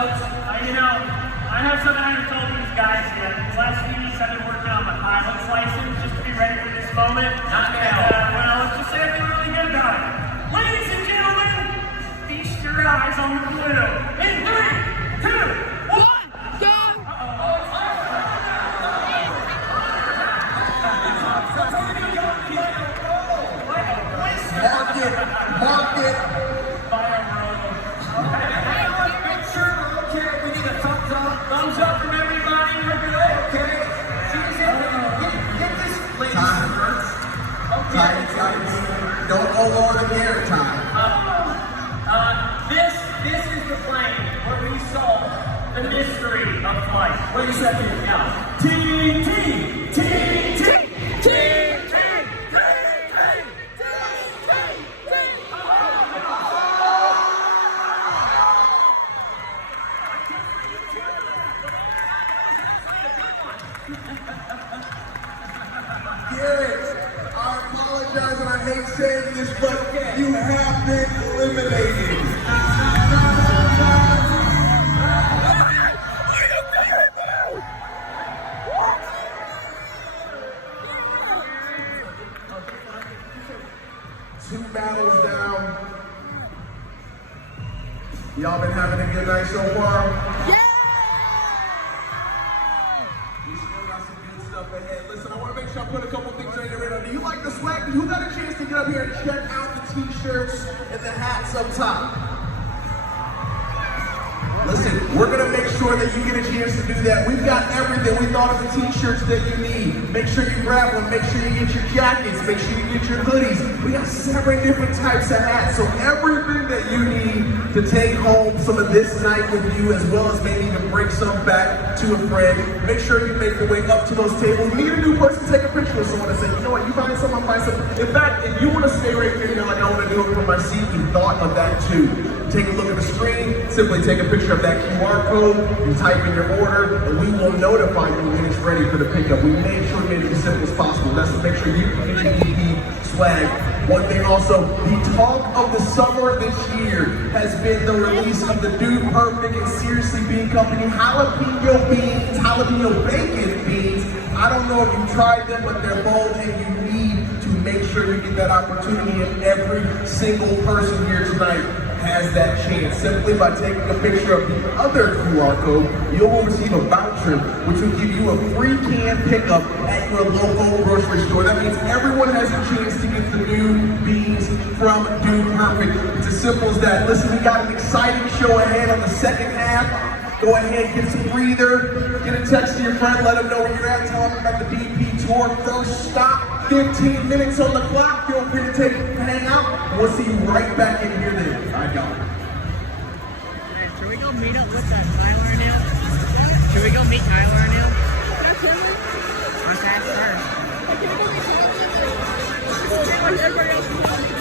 folks. I have something I haven't told these guys yet. The last few weeks I've been working on my pilot's license just to be ready for this moment. Not now. Well, let's just say I feel really good about it. Ladies and gentlemen, feast your eyes on the blue. In 3, 2, 1, go! Mark it. Thumbs up from everybody. We're good. Okay. Get this lady Time. first. Okay. Time. Don't go lower than the air time. This is the plane where we solve the mystery of flight. Wait a second now. Garrett, I apologize and I hate saying this, but you have been eliminated. Two battles down. Y'all been having a good night so far? Yeah! We still got some good stuff ahead. Listen, I want to make sure I put a couple things on your radar. Do you like the swag? Who got a chance to get up here and check out the t-shirts and the hats up top? Listen, we're going to make sure that you get a chance to do that. We've got everything. We thought of the t-shirts that you need. Make sure you grab one. Make sure you get your jackets. Make sure you get your hoodies. We got 7 different types of hats. So everything that you need to take home some of this night with you, as well as maybe even bring some back to a friend. Make sure you make your way up to those tables. Meet a new person, take a picture with someone and say, you know what, you find something, I'm buying something. In fact, if you want to stay right here, you're like, I want to do it from my seat, you thought of that too. Take a look at the screen, simply take a picture of that QR code, you type in your order, and we will notify you when it's ready for the pickup. We made sure we made it as simple as possible. That's to make sure you can get your EP swag. One thing also, the talk of the summer this year has been the release of the Dude Perfect and Seriously Bean Company jalapeno beans, jalapeno bacon beans. I don't know if you've tried them, but they're bold and you need to make sure you get that opportunity, and every single person here tonight has that chance. Simply by taking a picture of the other QR code, you will receive a voucher which will give you a free can pickup at your local grocery store. That means everyone has a chance to get the new beans from Dude Perfect. It's as simple as that. Listen, we got an exciting show ahead on the second half. Go ahead, get some breather, get a text to your friend, let them know where you're at, tell them about the DP Tour. First stop, 15 minutes on the clock. Feel free to hang out. We'll see you right back in here then. All right, y'all. Should we go meet up with that Tyler and Neil? Should we go meet Tyler and Neil? On Fast First. Everybody else